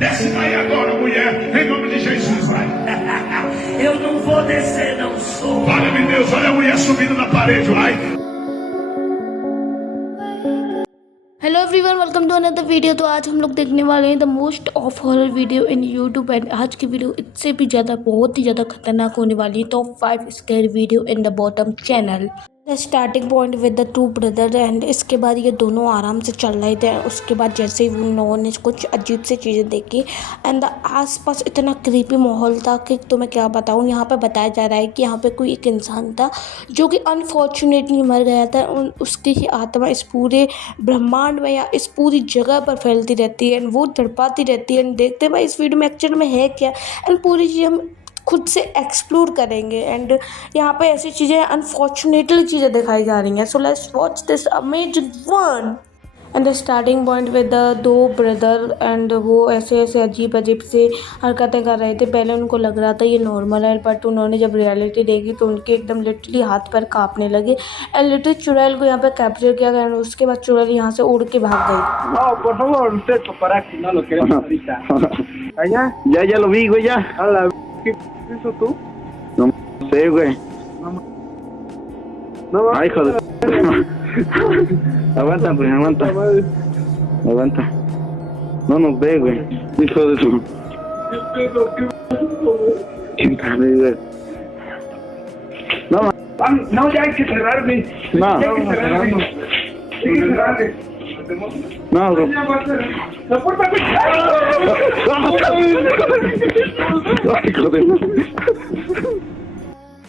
Desce daí agora, mulher, em nome de Jesus, vai. Eu não vou descer, não sou. Olha, meu Deus, olha a mulher subindo na parede, vai. Hello everyone, welcome to another video. तो आज हम लोग देखने वाले हैं the most of horror video in YouTube. And आज की video इससे भी ज़्यादा बहुत ही ज़्यादा खतरनाक होने वाली है। Top 5 square video in the bottom channel. The starting point with the two brother. And इसके बाद ये दोनों आराम से चल रहे थे। उसके बाद जैसे ही उन लोगों ने कुछ अजीब सी चीज़ें देखी एंड द आसपास इतना क्रीपी माहौल था कि तो मैं क्या बताऊँ। यहाँ पे बताया जा रहा है कि यहाँ पे कोई एक इंसान था जो कि अनफॉर्चुनेटली मर गया था। उसकी ही आत्मा इस पूरे ब्रह्मांड में या इस पूरी जगह पर फैलती रहती है एंड वो तड़पाती रहती है। एंड देखते हैं भाई इस वीडियो में एक्चुअल में है क्या एंड पूरी चीज़ हम खुद से एक्सप्लोर करेंगे। एंड यहाँ पे ऐसी चीज़ें अनफॉर्चुनेटली चीज़ें दिखाई जा रही हैं। So let's watch this amazing one. And the starting point with the दो ब्रदर। एंड वो ऐसे ऐसे अजीब अजीब से हरकतें कर रहे थे। पहले उनको लग रहा था ये नॉर्मल है, बट उन्होंने जब रियलिटी देखी तो उनके एकदम लिटरली हाथ पैर कांपने लगे। एंड लिटरली चुड़ैल को यहाँ पे कैप्चर किया गया। उसके बाद चुड़ैल यहाँ से उड़ के भाग गई। No, por favor, usted para aquí, no lo queremos ahorita. ¿Allá? Ya lo vi, güey, ya. Hola, ¿qué hizo tú? No sé, güey. No, Ay, hijo de... Aguanta, pues, aguanta. Aguanta. No nos ve, güey. Hijo de su... güey. No, No, ya hay que cerrarme. no, Ya hay que cerrarme. Hay que cerrarme. no, bro. La puerta me... Ay, hijo de...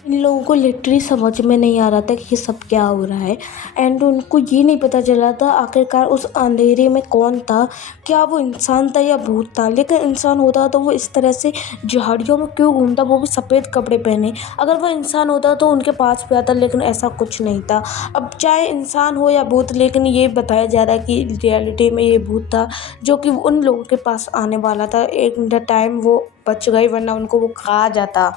इन लोगों को literally समझ में नहीं आ रहा था कि ये सब क्या हो रहा है। एंड उनको ये नहीं पता चला था आखिरकार उस अंधेरे में कौन था, क्या वो इंसान था या भूत था। लेकिन इंसान होता तो वो इस तरह से झाड़ियों में क्यों घूमता, वो भी सफ़ेद कपड़े पहने। अगर वो इंसान होता तो उनके पास भी आता, लेकिन ऐसा कुछ नहीं था। अब चाहे इंसान हो या भूत, लेकिन ये बताया जा रहा है कि रियलिटी में ये भूत था जो कि उन लोगों के पास आने वाला था। एक टाइम वो बच गई, वरना उनको वो खा जाता।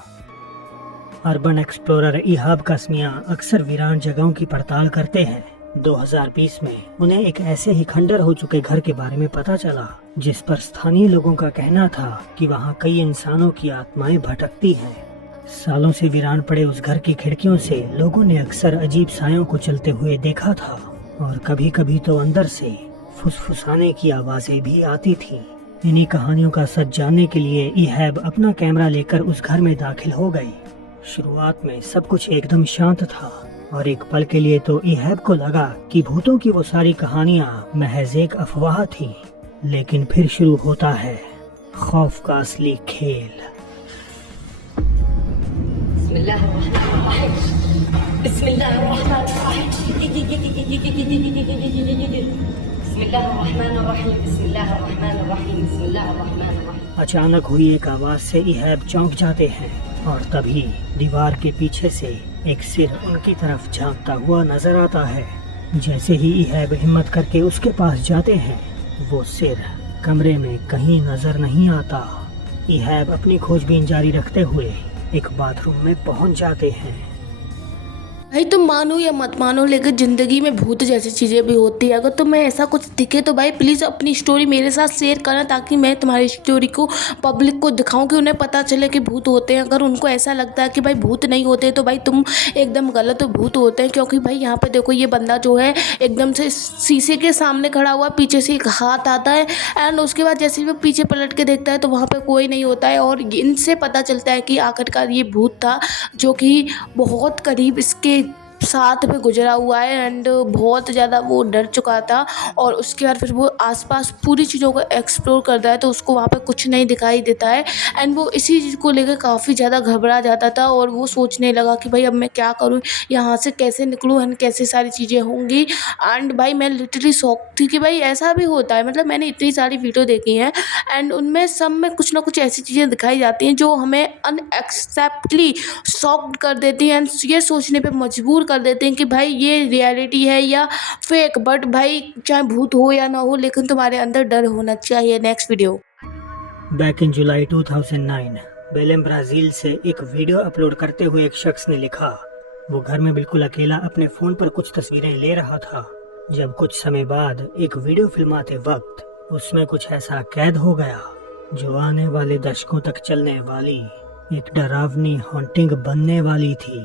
अर्बन एक्सप्लोरर इहाब कासमिया अक्सर वीरान जगहों की पड़ताल करते हैं। 2020 में उन्हें एक ऐसे ही खंडर हो चुके घर के बारे में पता चला जिस पर स्थानीय लोगों का कहना था कि वहां कई इंसानों की आत्माएं भटकती हैं। सालों से वीरान पड़े उस घर की खिड़कियों से लोगों ने अक्सर अजीब सायों को चलते हुए देखा था और कभी कभी तो अंदर से फुसफुसाने की आवाजें भी आती थीं। इन्हीं कहानियों का सच जानने के लिए इहाब अपना कैमरा लेकर उस घर में दाखिल हो गई। शुरुआत में सब कुछ एकदम शांत था और एक पल के लिए तो इहाब को लगा कि भूतों की वो सारी कहानियां महज एक अफवाह थी। लेकिन फिर शुरू होता है खौफ का असली खेल। अचानक हुई एक आवाज से इहाब चौंक जाते हैं और तभी दीवार के पीछे से एक सिर उनकी तरफ झांकता हुआ नजर आता है। जैसे ही इहाब हिम्मत करके उसके पास जाते हैं, वो सिर कमरे में कहीं नजर नहीं आता। इहाब अपनी खोजबीन जारी रखते हुए एक बाथरूम में पहुंच जाते हैं। भाई तुम मानो या मत मानो, लेकिन ज़िंदगी में भूत जैसी चीज़ें भी होती है। अगर तुम्हें ऐसा कुछ दिखे तो भाई प्लीज़ अपनी स्टोरी मेरे साथ शेयर करना, ताकि मैं तुम्हारी स्टोरी को पब्लिक को दिखाऊं कि उन्हें पता चले कि भूत होते हैं। अगर उनको ऐसा लगता है कि भाई भूत नहीं होते तो भाई तुम एकदम गलत हो, भूत होते हैं। क्योंकि भाई यहाँ पर देखो, ये बंदा जो है एकदम से शीशे के सामने खड़ा हुआ, पीछे से एक हाथ आता है एंड उसके बाद जैसे ही वो पीछे पलट के देखता है तो वहाँ पर कोई नहीं होता है। और इनसे पता चलता है कि आखिरकार ये भूत था जो कि बहुत करीब इसके साथ में गुजरा हुआ है एंड बहुत ज़्यादा वो डर चुका था। और उसके बाद फिर वो आसपास पूरी चीज़ों को एक्सप्लोर करता है तो उसको वहाँ पे कुछ नहीं दिखाई देता है एंड वो इसी चीज़ को लेकर काफ़ी ज़्यादा घबरा जाता था। और वो सोचने लगा कि भाई अब मैं क्या करूँ, यहाँ से कैसे निकलूँ एंड कैसे सारी चीज़ें होंगी। एंड भाई मैं लिटरली शॉक थी कि भाई ऐसा भी होता है। मतलब मैंने इतनी सारी वीडियो देखी हैं एंड उनमें सब में कुछ ना कुछ ऐसी चीज़ें दिखाई जाती हैं जो हमें अनएक्सेप्टली शॉक्ड कर देती हैं एंड ये सोचने पे मजबूर कर देते हैं कि भाई ये रियलिटी है या फेक। बट भाई चाहे भूत हो या ना हो, लेकिन तुम्हारे अंदर डर होना चाहिए। Next video. Back in July 2009 बेलेम Brazil से एक वीडियो अपलोड करते हुए एक शख्स ने लिखा, वो घर में बिल्कुल अकेला अपने फ़ोन पर कुछ तस्वीरें ले रहा था जब कुछ समय बाद एक वीडियो फिल्माते वक्त उसमें कुछ ऐसा कैद हो गया जो आने वाले दशकों तक चलने वाली एक डरावनी हॉन्टिंग बनने वाली थी।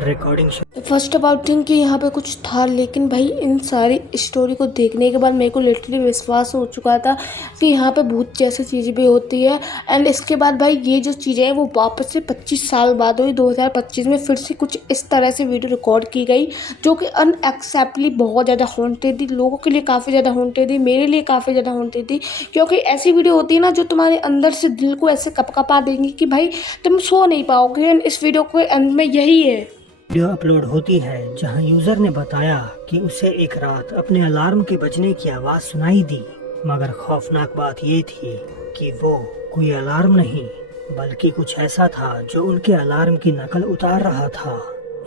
रिकॉर्डिंग फर्स्ट अबाउट थिंग कि यहाँ पे कुछ था, लेकिन भाई इन सारी स्टोरी को देखने के बाद मेरे को लिटरली विश्वास हो चुका था कि यहाँ पे भूत जैसी चीज़ें भी होती है। एंड इसके बाद भाई ये जो चीज़ें हैं वो वापस से 25 साल बाद हुई, 2025 में फिर से कुछ इस तरह से वीडियो रिकॉर्ड की गई जो कि अनएक्सेप्टली बहुत ज़्यादा हॉन्टेड थी। लोगों के लिए काफ़ी ज़्यादा हॉन्टेड थी, मेरे लिए काफ़ी ज़्यादा हॉन्टेड थी, क्योंकि ऐसी वीडियो होती है ना जो तुम्हारे अंदर से दिल को ऐसे कपकपा देंगी कि भाई तुम सो नहीं पाओगे। एंड इस वीडियो के अंत में यही है। वीडियो अपलोड होती है जहां यूजर ने बताया कि उसे एक रात अपने अलार्म के बजने की आवाज सुनाई दी, मगर खौफनाक बात ये थी कि वो कोई अलार्म नहीं बल्कि कुछ ऐसा था जो उनके अलार्म की नकल उतार रहा था।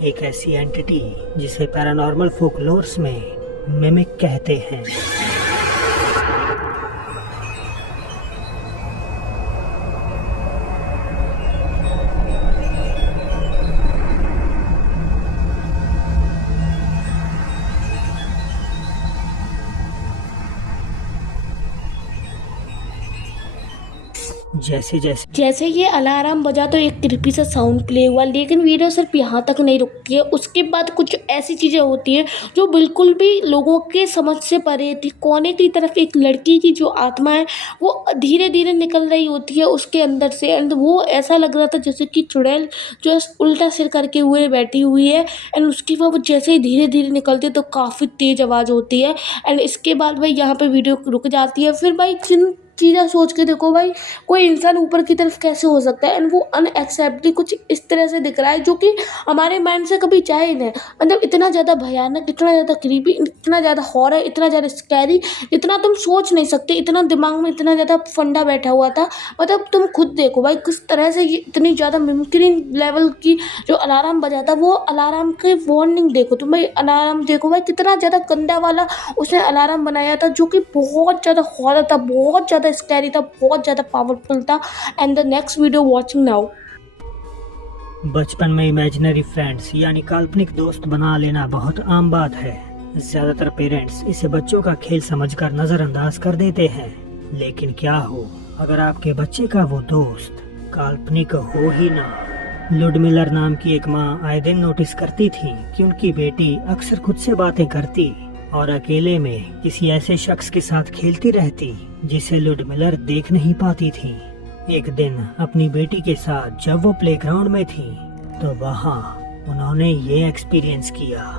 एक ऐसी एंटिटी जिसे पैरानॉर्मल फोकलोर्स में मिमिक कहते हैं। जैसे ये अलार्म बजा तो एक क्रिपी सा साउंड प्ले हुआ, लेकिन वीडियो सिर्फ यहाँ तक नहीं रुकती है। उसके बाद कुछ ऐसी चीज़ें होती हैं जो बिल्कुल भी लोगों के समझ से परे थी। कोने की तरफ एक लड़की की जो आत्मा है वो धीरे धीरे निकल रही होती है उसके अंदर से। एंड वो ऐसा लग रहा था जैसे कि चुड़ैल जो उल्टा सिर करके हुए बैठी हुई है। एंड उसके बाद वो जैसे ही धीरे धीरे निकलती है तो काफ़ी तेज़ आवाज़ होती है। एंड इसके बाद भाई यहाँ पर वीडियो रुक जाती है। फिर भाई जिन चीज़ें सोच के देखो भाई, कोई इंसान ऊपर की तरफ कैसे हो सकता है। एंड वो अनएक्सेप्टली कुछ इस तरह से दिख रहा है जो कि हमारे माइंड से कभी जाए ही नहीं। मतलब इतना ज़्यादा भयानक, इतना ज़्यादा क्रीपी, इतना ज़्यादा हॉरर, इतना ज़्यादा स्कैरी, इतना तुम सोच नहीं सकते। इतना दिमाग में इतना ज़्यादा फंडा बैठा हुआ था। मतलब तुम खुद देखो भाई किस तरह से ये इतनी ज़्यादा मिमिक्री लेवल की जो अलार्म बजा था, वो अलार्म की वार्निंग देखो तुम भाई। अलार्म देखो भाई कितना ज़्यादा गंदा वाला उसने अलार्म बनाया था जो कि बहुत ज़्यादा हॉरर था, बहुत ज़्यादा स्कैरी था, बहुत ज़्यादा पावरफुल था। And the next video watching now. बचपन में इमेजिनरी फ्रेंड्स यानी काल्पनिक दोस्त बना लेना बहुत आम बात है। ज्यादातर पेरेंट्स इसे बच्चों का खेल समझकर नजरअंदाज कर देते हैं। लेकिन क्या हो अगर आपके बच्चे का वो दोस्त काल्पनिक हो ही ना। लुडमिलर नाम की एक माँ आए दिन नोटिस करती थी कि उनकी बेटी अक्सर खुद से बातें करती और अकेले में किसी ऐसे शख्स के साथ खेलती रहती जिसे लुडमिलर देख नहीं पाती थी। एक दिन अपनी बेटी के साथ जब वो प्लेग्राउंड में थी तो वहाँ उन्होंने ये एक्सपीरियंस किया।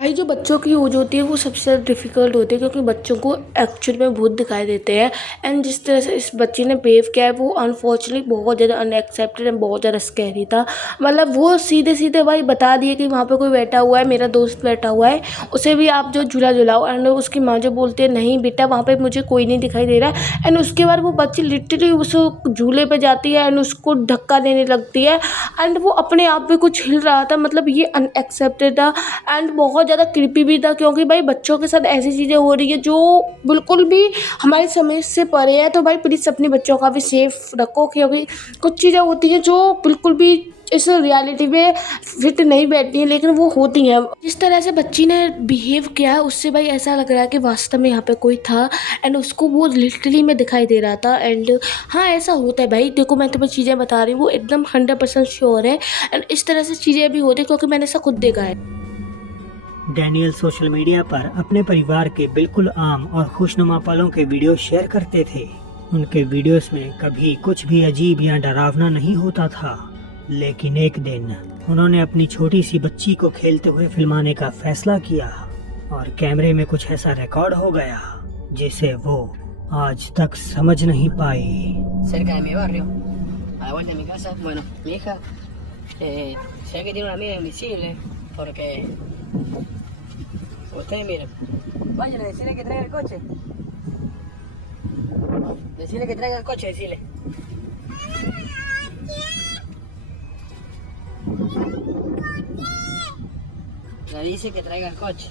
भाई जो बच्चों की यूज होती है वो सबसे ज़्यादा डिफ़िकल्ट होती है, क्योंकि बच्चों को एक्चुअल में भूत दिखाई देते हैं। एंड जिस तरह से इस बच्ची ने बिहेव किया है वो अनफॉर्चुनेटली बहुत ज़्यादा अनएक्सेप्टेड एंड बहुत ज़्यादा स्कैरी था। मतलब वो सीधे सीधे भाई बता दिए कि वहाँ पे कोई बैठा हुआ है, मेरा दोस्त बैठा हुआ है, उसे भी आप जो झूला झुलाओ। एंड उसकी माँ जो बोलती है नहीं बेटा वहाँ पर मुझे कोई नहीं दिखाई दे रहा है। एंड उसके बाद वो बच्ची लिटरली उस झूले पर जाती है एंड उसको धक्का देने लगती है। एंड वो अपने आप भी कुछ हिल रहा था। मतलब ये अनएक्सेप्टेड था एंड बहुत ज़्यादा क्रीपी भी था, क्योंकि भाई बच्चों के साथ ऐसी चीज़ें हो रही है जो बिल्कुल भी हमारी समझ से परे है। तो भाई प्लीज़ अपने बच्चों का भी सेफ रखो, क्योंकि कुछ चीज़ें होती हैं जो बिल्कुल भी इस रियलिटी में फिट नहीं बैठती हैं, लेकिन वो होती हैं। जिस तरह से बच्ची ने बिहेव किया है उससे भाई ऐसा लग रहा है कि वास्तव में यहाँ पे कोई था एंड उसको वो लिटरली में दिखाई दे रहा था। एंड हाँ ऐसा होता है भाई, देखो मैं तुम्हें चीज़ें बता रही हूँ वो एकदम 100% श्योर है। एंड इस तरह से चीज़ें भी होती हैं क्योंकि मैंने ऐसा खुद देखा है। डैनियल सोशल मीडिया पर अपने परिवार के बिल्कुल आम और खुशनुमा पलों के वीडियो शेयर करते थे। उनके वीडियोस में कभी कुछ भी अजीब या डरावना नहीं होता था, लेकिन एक दिन उन्होंने अपनी छोटी सी बच्ची को खेलते हुए फिल्माने का फैसला किया। और कैमरे में कुछ ऐसा रिकॉर्ड हो गया जिसे वो आज तक समझ नहीं पाई। cerca de mi barrio, a la vuelta de mi casa. Bueno, mi hija se ve que tiene una amiga invisible porque ustedes miren, vayan a decirle que traiga el coche. Decirle que traiga el coche, decirle. Le dice que traiga el coche.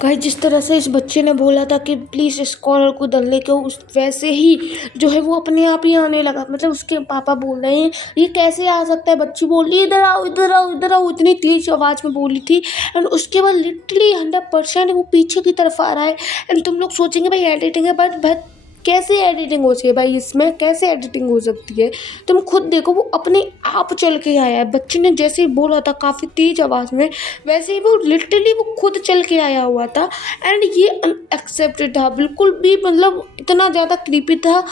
Guys जिस तरह से इस बच्चे ने बोला था कि please इस कॉलर को दल लेके उस वैसे ही जो है वो अपने आप ही आने लगा। मतलब उसके पापा बोल रहे हैं ये कैसे आ सकता है, बच्ची बोल रही है इधर आओ इधर आओ इधर आओ, इतनी तेज आवाज़ में बोली थी। एंड उसके बाद लिटरली 100% वो पीछे की तरफ आ रहा है। एंड तुम लोग सोचेंगे भाई एडिटिंग है, बट कैसे एडिटिंग हो सकती है भाई, इसमें कैसे एडिटिंग हो सकती है। तुम खुद देखो वो अपने आप चल के आया है। बच्चे ने जैसे ही बोला था काफ़ी तेज आवाज़ में, वैसे ही वो लिटरली वो खुद चल के आया हुआ था। एंड ये अनएक्सेप्टेड था, बिल्कुल भी मतलब इतना ज़्यादा क्रीपी था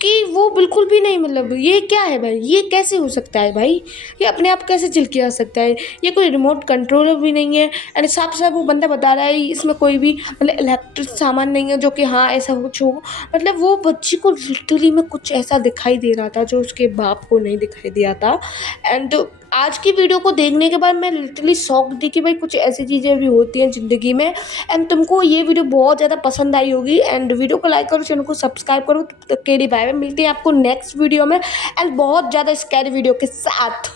कि वो बिल्कुल भी नहीं, मतलब ये क्या है भाई, ये कैसे हो सकता है भाई, ये अपने आप कैसे चल के आ सकता है। ये कोई रिमोट कंट्रोलर भी नहीं है। एंड साफ साफ वो बंदा बता रहा है इसमें कोई भी मतलब इलेक्ट्रिक सामान नहीं है जो कि हाँ ऐसा कुछ हो। मतलब वो बच्ची को लिटरली में कुछ ऐसा दिखाई दे रहा था जो उसके बाप को नहीं दिखाई दिया था। एंड आज की वीडियो को देखने के बाद मैं लिटरली शॉक थी कि भाई कुछ ऐसी चीज़ें भी होती हैं ज़िंदगी में। एंड तुमको ये वीडियो बहुत ज़्यादा पसंद आई होगी। एंड वीडियो को लाइक करो, चैनल को सब्सक्राइब करो। तब तक के लिए बाय बाय, मिलते हैं आपको नेक्स्ट वीडियो में एंड बहुत ज़्यादा स्कैरी वीडियो के साथ।